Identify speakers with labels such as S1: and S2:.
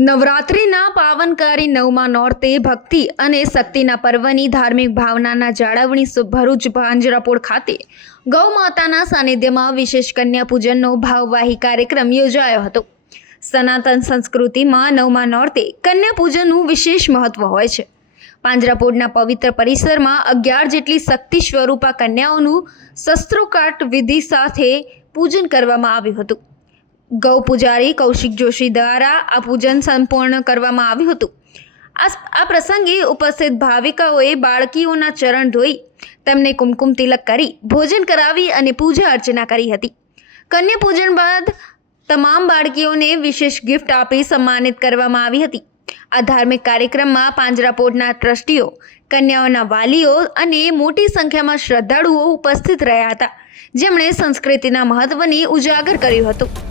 S1: નવરાત્રિના પાવનકારી નવમા નોરતે ભક્તિ અને શક્તિના પર્વની ધાર્મિક ભાવનાના જાળવણી ભરૂચ પાંજરાપોળ ખાતે ગૌ માતાના સાનિધ્યમાં વિશેષ કન્યા પૂજનનો ભાવવાહી કાર્યક્રમ યોજાયો હતો. સનાતન સંસ્કૃતિમાં નવમા નોરતે કન્યા પૂજનનું વિશેષ મહત્વ હોય છે. પાંજરાપોળના પવિત્ર પરિસરમાં અગિયાર જેટલી શક્તિ સ્વરૂપા કન્યાઓનું શસ્ત્રોકાટ વિધિ સાથે પૂજન કરવામાં આવ્યું હતું. ગૌ પૂજારી કૌશિક જોશી દ્વારા આ પૂજન સંપૂર્ણ કરવામાં આવ્યું હતું. આ પ્રસંગે ઉપસ્થિત ભાવિકાઓએ બાળકીઓના ચરણ ધોઈ, તેમને કુમકુમ તિલક કરી, ભોજન કરાવી અને પૂજા અર્ચના કરી હતી. કન્યા પૂજન બાદ તમામ બાળકીઓને વિશેષ ગિફ્ટ આપી સન્માનિત કરવામાં આવી હતી. આ ધાર્મિક કાર્યક્રમમાં પાંજરાપોળના ટ્રસ્ટીઓ, કન્યાઓના વાલીઓ અને મોટી સંખ્યામાં શ્રદ્ધાળુઓ ઉપસ્થિત રહ્યા હતા. જેમણે સંસ્કૃતિના મહત્વને ઉજાગર કર્યું હતું.